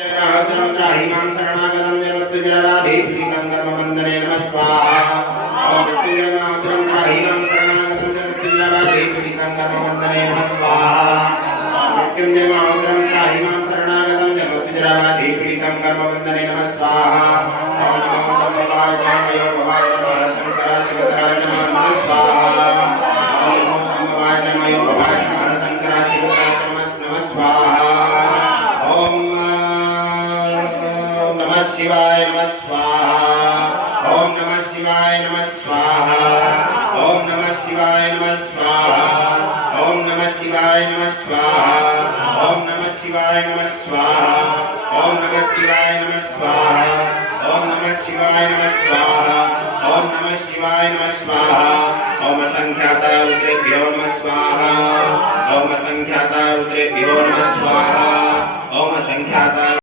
त्राहिमां शरणागतं जगत्तुजराधीप्रीतं कर्मबन्धने नमः स्वाहा। ओम मृत्युंजयमातरं त्राहिमां शरणागतं जगत्तुजराधीप्रीतं कर्मबन्धने नमः स्वाहा। मृत्युंजयमातरं त्राहिमां शरणागतं जगत्तुजराधीप्रीतं कर्मबन्धने नमः स्वाहा। ओम नमो सर्वभावाय च मयोभवाय नमः शंकराय शिवतराय नमः स्वाहा। ओम नमो सर्वभावाय च मयोभवाय नमः शंकराय शिवतराय नमः स्वाहा। ओम नमः शिवाय नमः स्वाहा। ओम नमः शिवाय नमः स्वाहा। ओम नमः शिवाय नमः स्वाहा। ओम नमः शिवाय नमः स्वाहा। ओम नमः शिवाय नमः स्वाहा। ओम नमः शिवाय नमः स्वाहा। ओम नमः शिवाय नमः स्वाहा। ओम नमः शिवाय नमः स्वाहा। ओम संख्याता रुद्रेभ्यो नमः स्वाहा। ओम संख्याता रुद्रेभ्यो नमः स्वाहा। ओम संख्याता